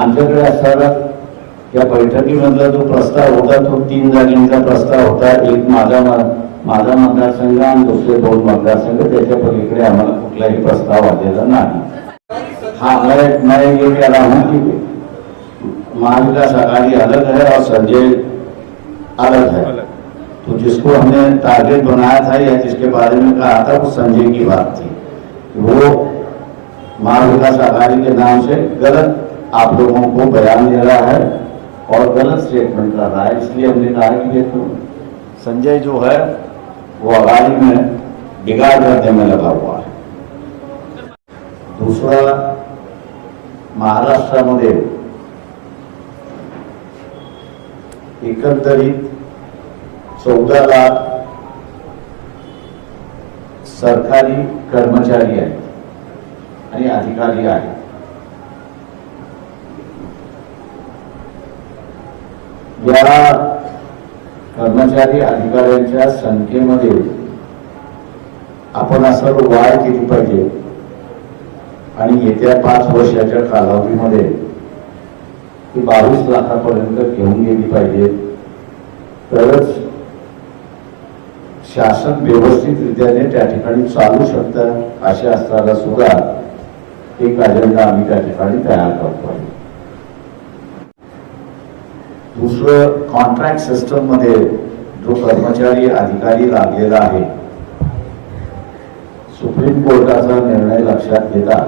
आमच्याकडे असणारा या बैठकीमधला जो प्रस्ताव होता तो तीन जागेंचा प्रस्ताव होता. एक माझा माझा मतदारसंघ आणि दुसरे दोन मतदारसंघ. त्याच्या पलीकडे आम्हाला कुठलाही प्रस्ताव आलेला नाही. हाँ मैं मैं ये कह रहा हूँ कि महाविकास आघाड़ी अलग है और संजय अलग है तो जिसको हमने टारगेट बनाया था या जिसके बारे में कहा था वो संजय की बात थी. वो महाविकास आघाड़ी के नाम से गलत आप लोगों को बयान दे रहा है और गलत स्टेटमेंट कर रहा है, इसलिए हमने कहा कि ये तो संजय जो है, वो आघाड़ी में बिगाड़ करने में लगा हुआ है। दूसरा महाराष्ट्रामध्ये एकंदरीत चौदा लाख सरकारी कर्मचारी आणि अधिकारी आहेत या कर्मचारी अधिकाऱ्यांच्या संख्येमध्ये आपण असं वाढ केली पाहिजे. आणि येत्या पाच वर्षाच्या कालावधीमध्ये ती बावीस लाखापर्यंत घेऊन गेली पाहिजे. तरच शासन व्यवस्थितरित्याने त्या ठिकाणी चालू शकतं असे असताना सुद्धा एक अजेंडा आम्ही त्या ठिकाणी तयार करतो आहे. दुसरं कॉन्ट्रॅक्ट सिस्टममध्ये जो कर्मचारी अधिकारी लागलेला आहे सुप्रीम कोर्टाचा निर्णय लक्षात घेता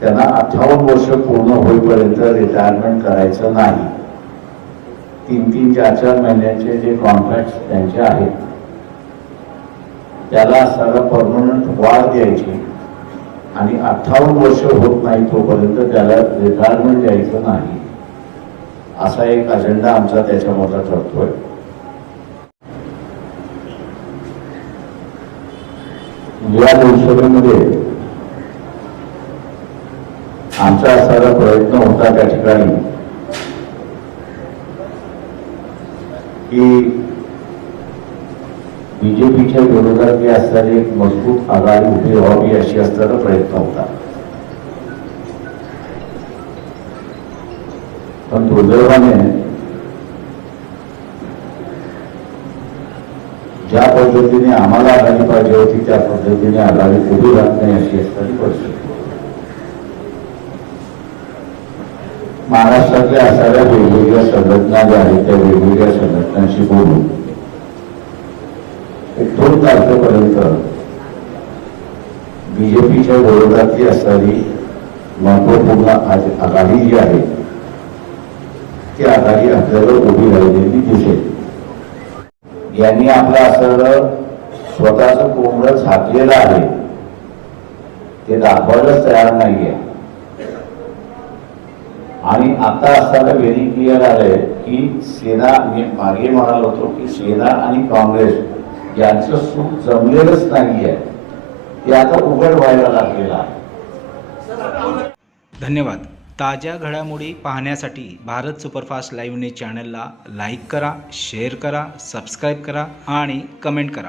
त्यांना अठ्ठावन्न वर्ष पूर्ण होईपर्यंत रिटायरमेंट करायचं नाही. तीन तीन चार चार महिन्याचे जे कॉन्ट्रॅक्ट त्यांचे आहेत त्याला असताना परमनंट वाढ द्यायची आणि अठ्ठावन्न वर्ष होत नाही तोपर्यंत त्याला रिटायरमेंट द्यायचं नाही. असा एक अजेंडा आमचा त्याच्यामधला ठरतोय. या लोकसभेमध्ये आमचा असा प्रयत्न होता त्या ठिकाणी की बीजेपीच्या विरोधात असणारी एक मजबूत आघाडी उभी व्हावी अशी असणारा प्रयत्न होता. पण दुर्दैवाने ज्या पद्धतीने आम्हाला आघाडी पाहिजे होती त्या पद्धतीने आघाडी उभी राहत नाही अशी असणारी परिस्थिती. महाराष्ट्रातल्या असणाऱ्या वेगवेगळ्या संघटना ज्या आहेत त्या वेगवेगळ्या संघटनांशी बोलून एक दोन तारखेपर्यंत बीजेपीच्या विरोधातली असणारी महत्त्वपूर्ण आज- आघाडी जी आहे ती आघाडी आपल्याला उभी राहिलेली दिसेल. यांनी आपलं असं स्वतःच कोंबड झाकलेलं आहे. ते दाखवायलाच तयार नाहीये. आणि आता असताना व्हेरी क्लिअर आलंय की सेना मी मागे म्हणालो होतो की सेना आणि काँग्रेस यांचं सुख जमलेलंच नाहीये. ते आता उघड व्हायला लागलेलं आहे. धन्यवाद. ताज्या घडामोडी पाहण्यासाठी भारत सुपरफास्ट लाईव्ह न्यूज चॅनलला लाईक करा शेअर करा सबस्क्राईब करा आणि कमेंट करा.